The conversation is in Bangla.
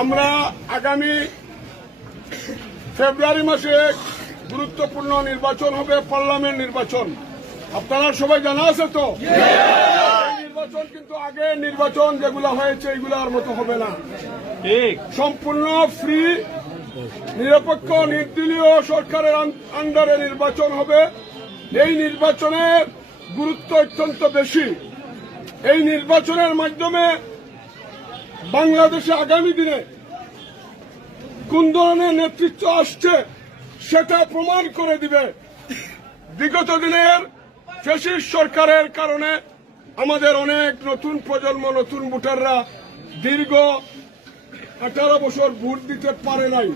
আমরা আগামী ফেব্রুয়ারি মাসে গুরুত্বপূর্ণ নির্বাচন হবে, পার্লামেন্ট নির্বাচন। আপনারা সবাই জানা আছে তো? নির্বাচন কিন্তু আগে নির্বাচন যেগুলো হয়েছে এগুলোর মতো হবে না। সম্পূর্ণ ফ্রি, নিরপেক্ষ, নির্দলীয় সরকারের আন্ডারে নির্বাচন হবে। এই নির্বাচনের গুরুত্ব অত্যন্ত বেশি। এই নির্বাচনের মাধ্যমে বাংলাদেশে আগামী দিনে কোন ধরনের নেতৃত্ব আসছে সেটা প্রমাণ করে দিবে। বিগত দিনের ফ্যাসিস্ট সরকারের কারণে আমাদের অনেক নতুন প্রজন্ম, নতুন ভোটাররা দীর্ঘ 18 বছর ভোট দিতে পারে নাই।